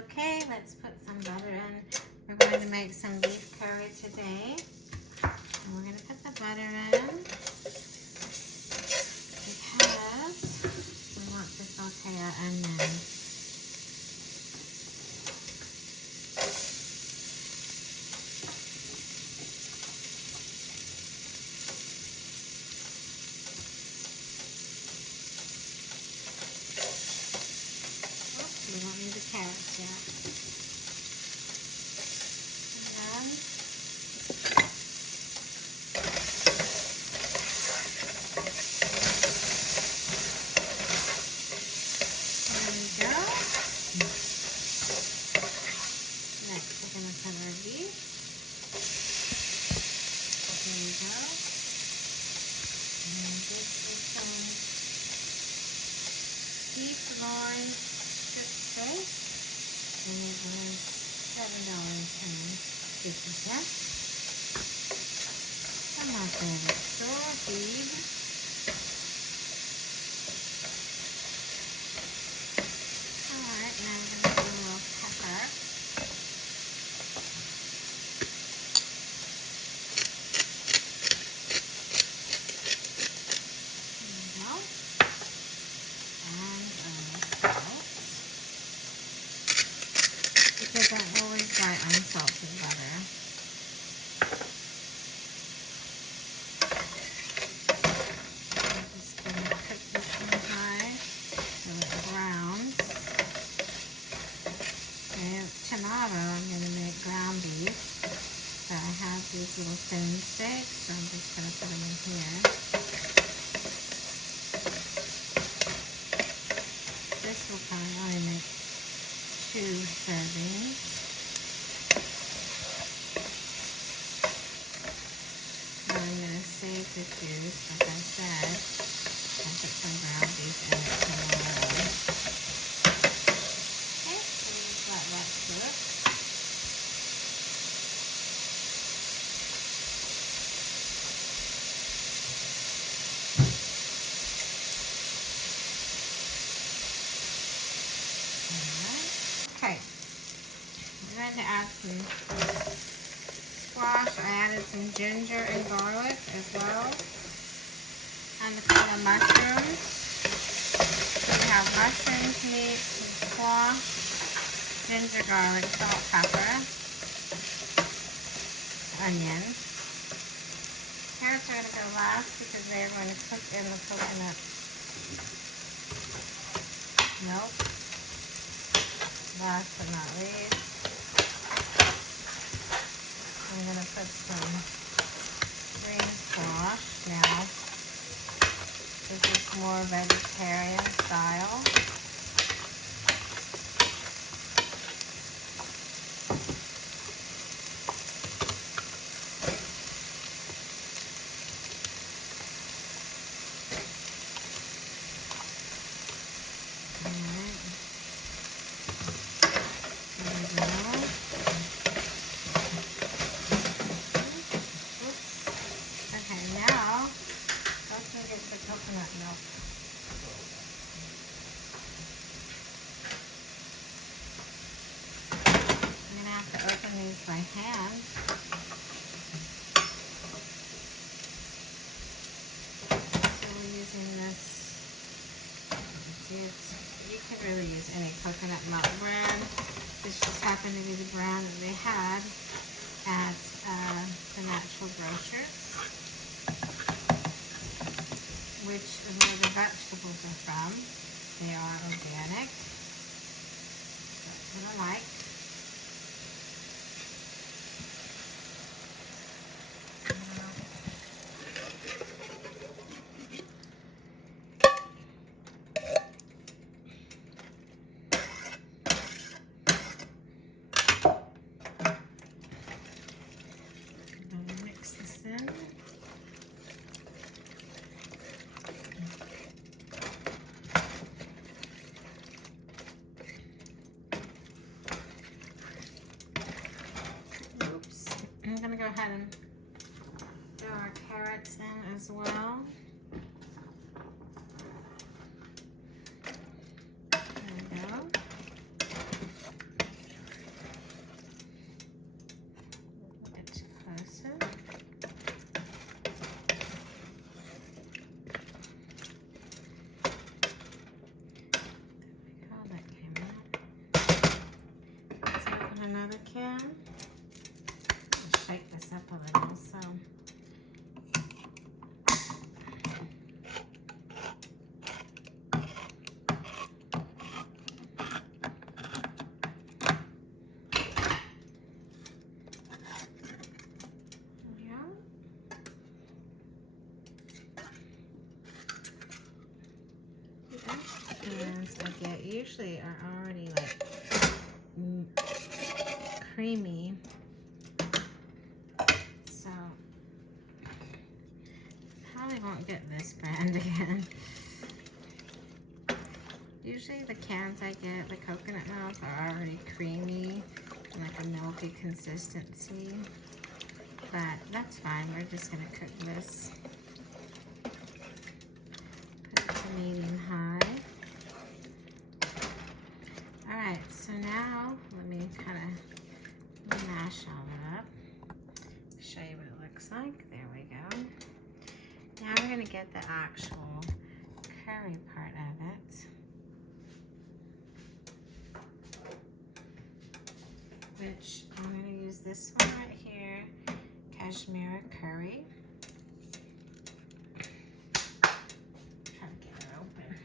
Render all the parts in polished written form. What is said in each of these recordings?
Okay, let's put some butter in. We're going to make some beef curry today. And we're going to put the butter in because we want to saute our onions. We don't need the carrots yet. And then there we go. Next we're going to put our beef. There we go. And this is some beef loin strip steak. And it was $7.50. Some of my favorite store feed. Alright, now I'm going to do a little pepper. There we go. And salt. Because I always buy unsalted butter. I'm just going to cook this in high so it browns. Okay, tomorrow I'm going to make ground beef. So I have these little thin steaks, so I'm just going to put them in here. This will probably only make 2 servings. And I'm going to save the juice, like I said. I'll put some ground beef in it tomorrow. Okay, so we'll just let that cook. Okay, I'm going to add some squash. I added some ginger and garlic as well. And a couple of mushrooms. So we have mushrooms, meat, squash, ginger, garlic, salt, pepper, onion. Carrots are going to go last because they're going to cook in the coconut milk. Last but not least, I'm going to put some green squash. Now, this is more vegetarian style. Coconut milk. I'm going to have to open these by hand. So we're using this. You could really use any coconut milk brand. This just happened to be the brand that they had at the Natural Grocers, which is where the vegetables are from. They are organic. That's what I like. I'm going to mix this in. I'm going to go ahead and throw our carrots in as well. There we go. another can. I'll shake this up a little. So I get usually are already like creamy, so probably won't get this brand again. Usually the cans I get, the coconut milk, are already creamy and like a milky consistency, but that's fine. We're just gonna cook this. Put it to medium high. Alright, so now let me kind of mash all that up. Show you what it looks like. There we go. Now we're going to get the actual curry part of it, which I'm going to use this one right here, Kashmiri curry. Try to get it open.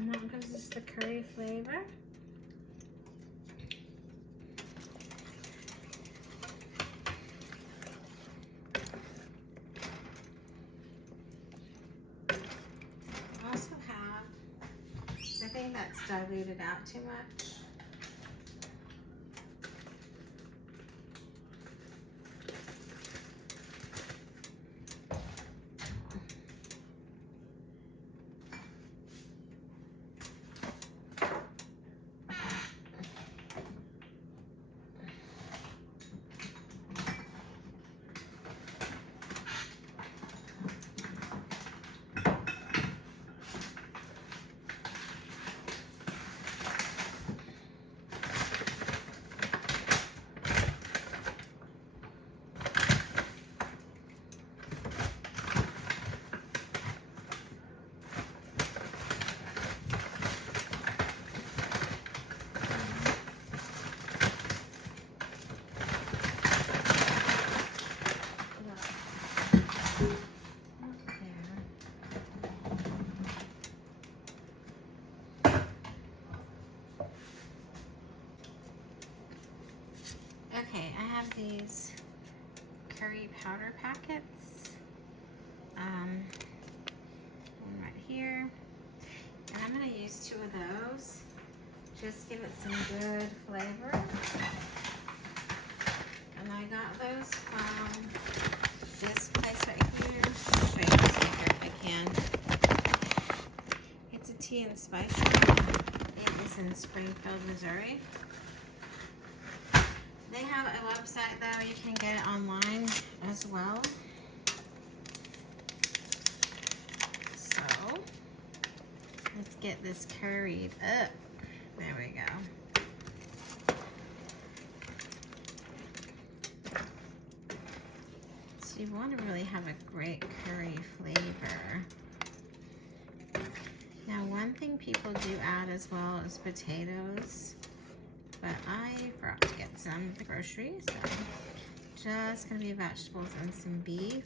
And that gives us the curry flavor. I also have, I think that's diluted out too much. Okay, I have these curry powder packets, one right here, and I'm going to use 2 of those, just give it some good flavor. And I got those from this place right here. I'll show you this here if I can. It's a tea and spice shop. It is in Springfield, Missouri. They have a website though, you can get it online as well. So, let's get this curried up. There we go. So you want to really have a great curry flavor. Now one thing people do add as well is potatoes. But I forgot to get some at the grocery, so just gonna be vegetables and some beef.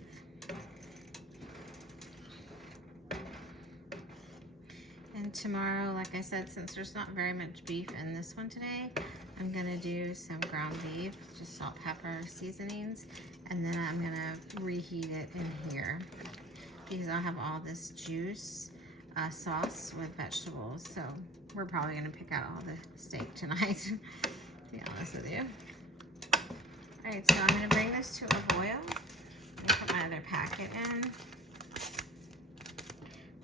And tomorrow, like I said, since there's not very much beef in this one today, I'm gonna do some ground beef, just salt, pepper, seasonings, and then I'm gonna reheat it in here because I'll have all this juice sauce with vegetables. So we're probably gonna pick out all the steak tonight, to be honest with you. All right, so I'm gonna bring this to a boil and put my other packet in.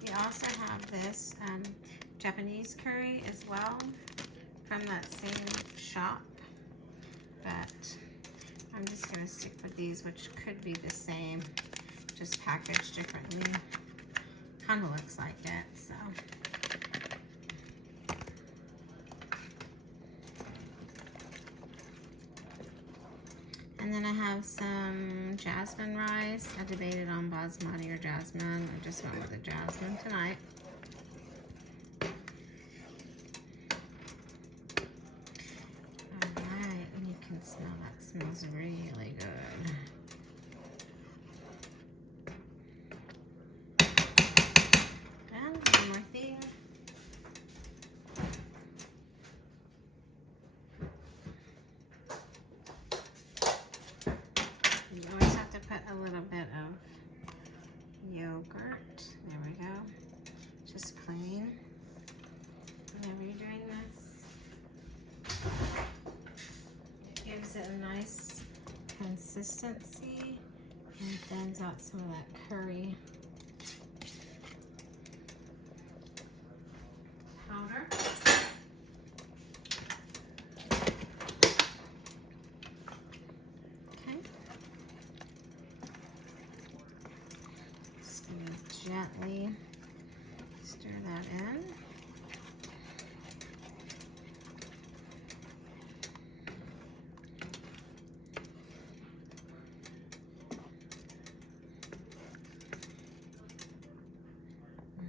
We also have this Japanese curry as well from that same shop, but I'm just gonna stick with these, which could be the same, just packaged differently. Kind of looks like it, so. And then I have some jasmine rice. I debated on basmati or jasmine. I just went with the jasmine tonight. Alright, and you can smell that. Smells really good. And one more thing. You always have to put a little bit of yogurt. There we go. Just plain. Whenever you're doing this, it gives it a nice consistency and thins out some of that curry powder. Gently stir that in.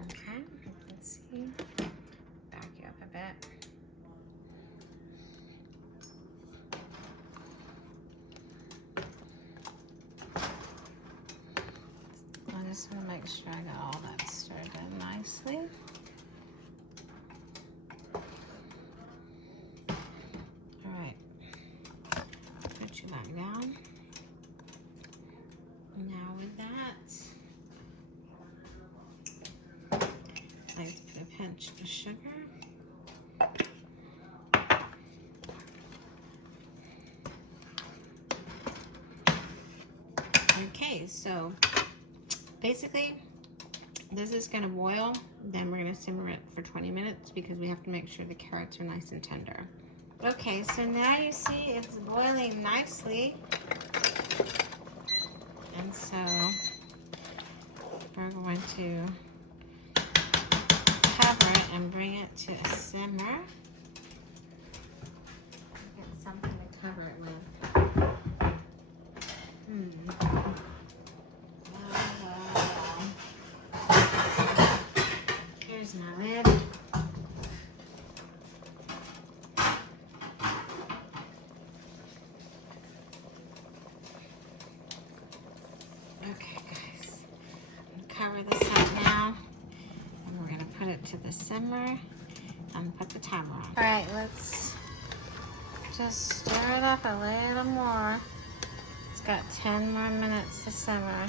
Okay, let's see. Back you up a bit. I just want to make sure I got all that stirred in nicely. Alright, put you back down. Now with that, I like to put a pinch of sugar. Okay, so basically, this is going to boil, then we're going to simmer it for 20 minutes because we have to make sure the carrots are nice and tender. Okay, so now you see it's boiling nicely. And so we're going to cover it and bring it to a simmer. Get something to cover it with. Here's my lid. Okay, guys. Cover this up now. And we're going to put it to the simmer and put the timer on. Alright, let's just stir it up a little more. It's got 10 more minutes to simmer.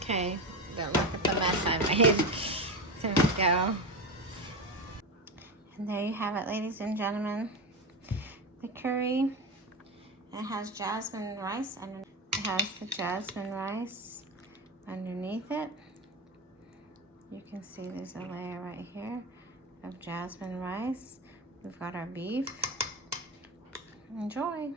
Okay, don't look at the mess I made. There we go. And there you have it, ladies and gentlemen. The curry. It has jasmine rice underneath. It has the jasmine rice underneath it. You can see there's a layer right here of jasmine rice. We've got our beef. Enjoy.